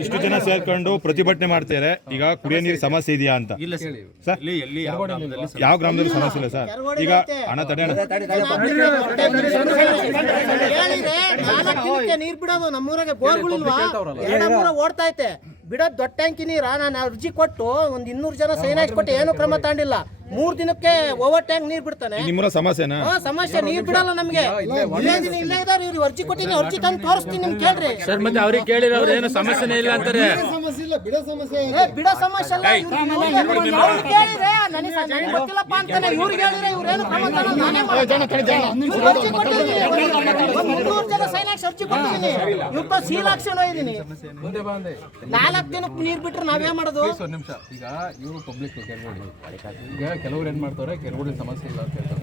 ಇಷ್ಟು ಜನ ಸೇರ್ಕೊಂಡು ಪ್ರತಿಭಟನೆ ಮಾಡ್ತಾರೆ. ಈಗ ಕುಡಿಯೋ ನೀರು ಸಮಸ್ಯೆ ಇದೆಯಾ ಅಂತ ಸರ್? ಯಾವ ಗ್ರಾಮದಲ್ಲಿ ಸಮಸ್ಯೆ ಇಲ್ಲ ಸರ್? ಈಗ ಹಣ ತಡೆಯೋಣ ನೀರ್ ಬಿಡೋದು ನಮ್ಮೂರಾಗೆ ಬೋರ್ಗಳಿಲ್ವಾ? ಓಡ್ತಾ ಐತೆ ಬಿಡೋದು ದೊಡ್ಡ ಟ್ಯಾಂಕಿ ನೀರ. ನಾನು ಅರ್ಜಿ ಕೊಟ್ಟು ಒಂದ್ 200 ಜನ ಸೈನ್ ಹಾಕ್ಸ್ಕೊಟ್ಟು ಏನು ಕ್ರಮ ತಗೊಂಡಿಲ್ಲ. 3 ದಿನಕ್ಕೆ ಓವರ್ ಟ್ಯಾಂಕ್ ನೀರ್ ಬಿಡ್ತಾನೆ. ನಿಮ್ಮೂರ ಸಮಸ್ಯೆನಾ? ಸಮಸ್ಯೆ ನೀರ್ ಬಿಡಲ್ಲ ನಮಗೆ. ಇಲ್ಲೇ ಇದಾರೆ ಇವ್ರು ಅರ್ಜಿ ಕೊಟ್ಟಿನಿ, ಅರ್ಜಿ ತಂದು ತೋರಿಸ್ತೀನಿ ನಿಮ್ಗೆ ಕೇಳ್ರಿ ಸರ್. ಮತ್ತೆ ಅವ್ರಿಗೆ ಕೇಳಿದ್ರೆ ಅವ್ರು ಏನು ಸಮಸ್ಯೆನೇ ಇಲ್ಲ ಅಂತಾರೆ. ಬಿಡೋ ಸಮಸ್ಯೆ ಅಲ್ಲ ಕೇಳಿದ್ರೆ ನನಗೆ ಗೊತ್ತಿಲ್ಲಪ್ಪ ಅಂತಾನೆ. ಇವ್ರಿಗೆ ಹೇಳಿದ್ರೆ ಇವ್ರೇನು ಕ್ರಮ ತಗೊಳ್ಳಲ್ಲ. ನಾನೇ ಅರ್ಜಿ ಕೊಟ್ಟಿದ್ದೀನಿ, 300 ಜನ ಸೈನ್ ಹಾಕ್ಸಿ ಅರ್ಜಿ ಕೊಟ್ಟಿದ್ದೀನಿ. ಇವತ್ತು ಸೀಲ್ ಹಾಕ್ಸ್ಕೊಂಡು ಹೋಗಿದ್ದೀನಿ. 4 ದಿನಕ್ಕೆ ನೀರ್ ಬಿಟ್ರೆ ನಾವೇ ಮಾಡೋದು? ನಿಮಿಷ. ಈಗ ಇವರು ಪಬ್ಲಿಕ್ ಕೆರಗೋಡಿ, ಈಗ ಕೆಲವ್ರು ಏನ್ ಮಾಡ್ತಾರೆ, ಕೆರಗೋಡಿ ಸಮಸ್ಯೆ ಇಲ್ಲ ಅಂತ ಹೇಳ್ತಾರೆ.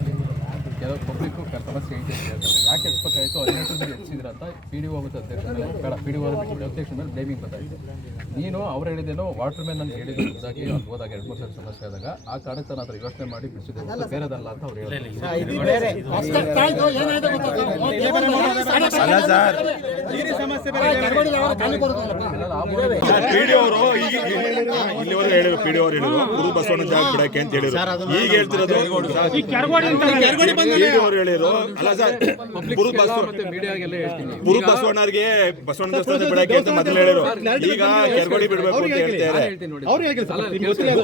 ಕೆಲವು ಪಬ್ಲಿಕ್ ಸಮಸ್ಯೆ ಐತೆ ಅಂತ ಹೇಳ್ತಾರೆ. ಯಾಕೆ ಹೆಚ್ಚಬೇಕಾಯ್ತು 18 ಹೆಚ್ಚಿದ್ರ ಅಂತ PDO ಮತ್ತು ಅಧ್ಯಕ್ಷ ಬೇಡ, PDO ಅಧ್ಯಕ್ಷ ಮೇಲೆ ಬ್ಲೇಮಿಂಗ್ ಬರ್ತಾಯಿದೆ. ನೀನು ಅವ್ರು ಹೇಳಿದೇನೋ ವಾಟರ್ ಮ್ಯಾನ್ ನಾನು ಹೇಳಿದ್ದು ಇದಾಗಿ ಹೋದಾಗ 2-3 ಸಲ ಸಮಸ್ಯೆ ಆದಾಗ ಆ ಕಾರಣಕ್ಕೆ ನಾನು ಅದರ ಯೋಚನೆ ಮಾಡಿ ಬಿಡಿಸಿದೆ, ಬೇರೆದಲ್ಲ ಅಂತ ಅವ್ರು ಹೇಳಿದ್ರು. PDO ಅವರು ಹೇಳಿದ್ರು ಗುರು ಬಸವಣ್ಣ ಜಾಗ ಬಿಡಕ್ಕೆ ಅಂತ ಹೇಳಿದ್ರು. ಈಗ ಹೇಳ್ತಿರೋದು ಹೇಳಿದ್ರು ಅಲ್ಲ ಸರ್, ಗುರು ಬಸವಣ್ಣರಿಗೆ ಬಸವಣ್ಣ ದೇವಸ್ಥಾನ ಬಿಡಕ್ಕೆ ಅಂತ ಮೊದಲು ಹೇಳಿದ್ರು. ಈಗ ಕೆರಗೋಡಿ ಬಿಡಬೇಕು ಅಂತ ಹೇಳ್ತಾರೆ.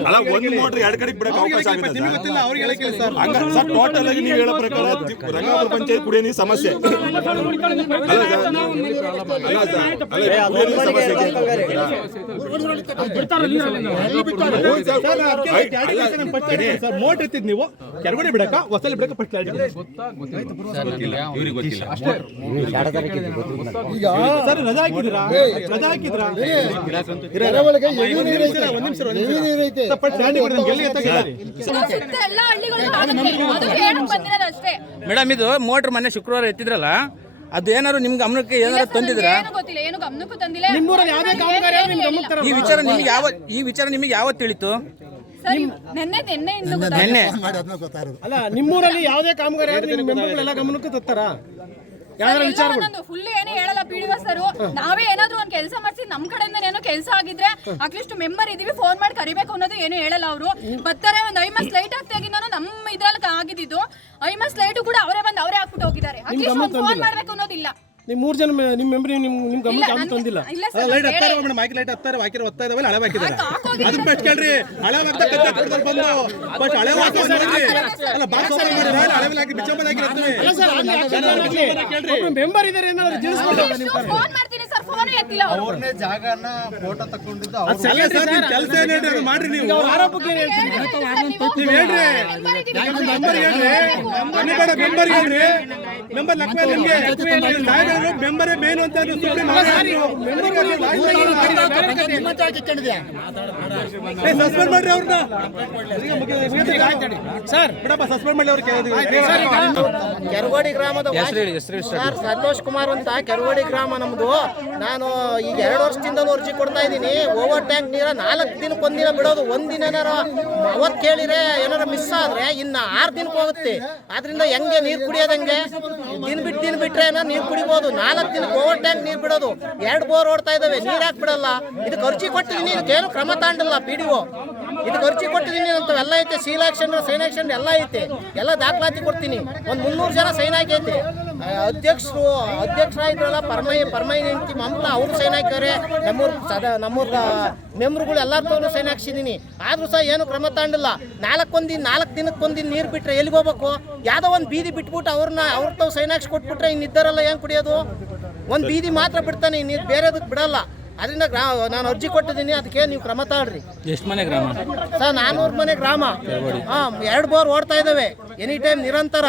ಅಲ್ಲ, ಒಂದು ಮೋಟರ್ 2 ಕಡೆಗೆ ಬಿಡಕ್ಕೆ ಅವಕಾಶ ಆಗುತ್ತೆ ಸರ್. ಟೋಟಲ್ ಆಗಿ ನೀವು ಹೇಳೋ ಪ್ರಕಾರ ರಂಗಾಪುರ ಪಂಚಾಯತ್ ಕುಡಿಯೋ ನೀರು ಸಮಸ್ಯೆ ಮೋಟರ್ ಎತ್ತಿದ್ ನೀವು ಕೆರಗೋಡಿ ಬಿಡಕ ಹೊಸಲ್ಲಿ ಬಿಡಕ ಫಸ್ಟ್ ಸರ್ ರಜಾ ಹಾಕಿದ್ರಾ? ಮೇಡಮ್, ಇದು ಮೋಟರ್ ಮೊನ್ನೆ ಶುಕ್ರವಾರ ಎತ್ತಿದ್ರಲ್ಲ, ಅದೇನಾದ್ರು ನಿಮ್ ಗಮನಕ್ಕೆ ಏನಾದ್ರು ತಂದಿದ್ರ? ಈ ವಿಚಾರ ನಿಮಗೆ ಯಾವತ್ತು ತಿಳಿತು? ನಿನ್ನೆ. ಅಲ್ಲ, ನಿಮ್ಮೂರಲ್ಲಿ ಯಾವುದೇ ಕಾಮಗಾರಿ ಎಲ್ಲ ಗಮನಕ್ಕೂ ತತ್ತಾರ? ಫುಲ್ ಏನೇ ಹೇಳಲ್ಲ PDO ಸರ್. ನಾವೇ ಏನಾದ್ರು ಒಂದ್ ಕೆಲಸ ಮಾಡ್ಸಿ ನಮ್ ಕಡೆಯಿಂದ ಏನೋ ಕೆಲಸ ಆಗಿದ್ರೆ ಅಟ್ಲೀಸ್ಟ್ ಮೆಂಬರ್ ಇದೀವಿ, ಫೋನ್ ಮಾಡಿ ಕರಿಬೇಕು ಅನ್ನೋದು ಏನು ಹೇಳಲ್ಲ ಅವರು. ಬರ್ತಾರೆ, ಒಂದ್ 5 ಮಾಸ್ ಲೈಟ್ ಹಾಕ್ತಾಗಿಂದ ನಮ್ಮ ಇದ್ರಲ್ಲಿ ಆಗಿದ್ದು 5 ಮಾಸ್ ಲೈಟ್ ಕೂಡ ಅವರೇ ಬಂದು ಅವರೇ ಹಾಕ್ಬಿಟ್ಟು ಹೋಗಿದ್ದಾರೆ. ಅಟ್ಲೀಸ್ಟ್ ಒಂದು ಫೋನ್ ಮಾಡ್ಬೇಕು ಅನ್ನೋದಿಲ್ಲ. ನೀವು 3 ಜನ ನಿಮ್ ಮೆಂಬರ್ ನಿಮ್ ಗಮನಕ್ಕೆ ಯಾವ್ದು ತಂದಿಲ್ಲ. ಲೈಟ್ ಹತ್ತಾರೆ ಮೇಡಮ್, ಮೈಕ್ ಲೈಟ್ ಹತ್ತಾರೆ, ವಾಕಿರ ಒತ್ತಾ ಇದಾವೆ, ಹಳೆ ಹಾಕಿದ್ದಾರೆ. ಅದನ್ನ ಫಸ್ಟ್ ಕೇಳ್ರಿ. ಹಳೆ ಹಾಕ್ತಾ ಬಂದು ಫಸ್ಟ್ ಹಳೆ ಹಾಕಿ ಅಲ್ಲ ಬಾಕ್ಸ್ ಓಪನ್ ಮಾಡಿ ಹಳೆ ಹಾಕಿ ಬಿಚ್ಚಂಬದ ಹಾಕಿರ್ತೀವಿ. ಅಲ್ಲ ಸರ್, ಕೇಳ್ರಿ ಮೆಂಬರ್ ಇದಾರೆ ಏನಾದ್ರು ತಿಳಿಸ್ಬಿಟ್ಟು ಫೋನ್ ಮಾಡ್ತೀನಿ ಸರ್. ಫೋನ್ ಎತ್ತಿಲ್ಲ. ಅವ್ರನೇ ಜಾಗನ ಫೋಟೋ ತಕೊಂಡಿದ್ದು ಅಲ್ಲ ಸರ್, ನಿಮ್ ಕೆಲಸ ಏನ್ ಹೇಳ್ರಿ ಮಾಡ್ರಿ. ನೀವು ಆರೋಪಕ್ಕೆ ಏನ್ ಹೇಳ್ತೀರಿ? ನೀವು ಹೇಳ್ರಿ, ಮೆಂಬರ್ ಹೇಳ್ರಿ, ಬೇಡ ಮೆಂಬರ್ ಹೇಳ್ರಿ. ಮೆಂಬರ್ ಲಕ್ಷ್ಮಿ ನಿಮ್ಗೆ ಮೆಂಬರೇ ಮೇನು ಅಂತ ಸಸ್ಪೆಂಡ್ ಮಾಡ್ರಿ ಅವ್ರನ್ನ. ಸರ್ ಬಿಡಪ್ಪ, ಸಸ್ಪೆಂಡ್ ಮಾಡಿ ಅವ್ರಿಗೆ. ಕೆರಗೋಡಿ ಗ್ರಾಮದ ಸರ್ ಸಂತೋಷ್ ಕುಮಾರ್ ಅಂತ, ಕೆರಗೋಡಿ ಗ್ರಾಮ ನಮ್ದು. ನಾನು ಈಗ 2 ವರ್ಷದಿಂದ ಅರ್ಜಿ ಕೊಡ್ತಾ ಇದ್ದೀನಿ. ಓವರ್ ಟ್ಯಾಂಕ್ ನೀರ 4 ದಿನಕ್ಕೆ ಒಂದಿನ ಬಿಡೋದು. ಒಂದಿನ ಅವತ್ತು ಕೇಳಿದ್ರೆ ಏನಾರ ಮಿಸ್ ಆದ್ರೆ ಇನ್ನು 6 ದಿನಕ್ಕೆ ಹೋಗುತ್ತೆ. ಆದ್ರಿಂದ ಹೆಂಗೆ ನೀರು ಕುಡಿಯೋದಂಗೆ? ದಿನ ಬಿಟ್ರೆ ನೀರು ಕುಡಿಬಹುದು. 4 ದಿನಕ್ಕೆ ಓವರ್ ಟ್ಯಾಂಕ್ ನೀರು ಬಿಡೋದು. 2 ಬೋರ್ ಓಡ್ತಾ ಇದಾವೆ, ನೀರ್ ಯಾಕೆ ಬಿಡಲ್ಲ? ಇದಕ್ಕೆ ಅರ್ಜಿ ಕೊಟ್ಟಿದ್ದೀನಿ, ಇದಕ್ಕೇನು ಕ್ರಮ ತಗೊಂಡಿಲ್ಲ PDO. ಇದಕ್ಕೆ ಅರ್ಜಿ ಕೊಟ್ಟಿದ್ದೀನಿ ಅಂತವೆಲ್ಲ ಐತೆ, ಸೀಲ್ ಆಕ್ಷನ್ ಸೈನ್ ಆಕ್ಷನ್ ಎಲ್ಲ ಐತೆ, ಎಲ್ಲ ದಾಖಲಾತಿ ಕೊಡ್ತೀನಿ. ಒಂದು 300 ಜನ ಸೈನ್ ಹಾಕೈತೆ. ಅಧ್ಯಕ್ಷರಾಗಿದ್ರಲ್ಲ ಪರ್ಮನೆಂಟ್ ಮಮತಾ ಅವರು ಸೈನ್ ಹಾಕ್ಯಾರೆ, ನಮ್ಮೂರ ಮೆಂಬರ್ಗಳು ಎಲ್ಲರ ಸೈನ್ ಹಾಕ್ಸಿದ್ದೀನಿ. ಆದ್ರೂ ಸಹ ಏನು ಕ್ರಮ ತಗೊಂಡಿಲ್ಲ. 4 ದಿನಕ್ಕೊಂದಿನ ನೀರು ಬಿಟ್ರೆ ಎಲ್ಲಿಗೆ ಹೋಗ್ಬೇಕು? ಯಾವುದೋ ಒಂದು ಬೀದಿ ಬಿಟ್ಬಿಟ್ಟು ಅವ್ರ ತಾವು ಸೈನ್ ಹಾಕ್ಸಿ ಕೊಟ್ಬಿಟ್ರೆ ಇನ್ನಿದ್ದಾರಲ್ಲ ಏನು ಕುಡಿಯೋದು? ಒಂದು ಬೀದಿ ಮಾತ್ರ ಬಿಡ್ತಾನೆ, ನೀರು ಬೇರೆದಕ್ಕೆ ಬಿಡಲ್ಲ. ಅದರಿಂದ ನಾನು ಅರ್ಜಿ ಕೊಟ್ಟಿದ್ದೀನಿ, ಅದಕ್ಕೆ ನೀವು ಕ್ರಮ ತಗೊಳ್ರಿ. ಎಷ್ಟು ಮನೆ ಗ್ರಾಮ ಸರ್? 400 ಮನೆ ಗ್ರಾಮ. 2 ಬೋರ್ ಓಡ್ತಾ ಇದ್ದಾವೆ, ಎನಿ ಟೈಮ್ ನಿರಂತರ.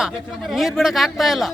ನೀರು ಬಿಡಕ್ಕೆ ಆಗ್ತಾ ಇಲ್ಲ.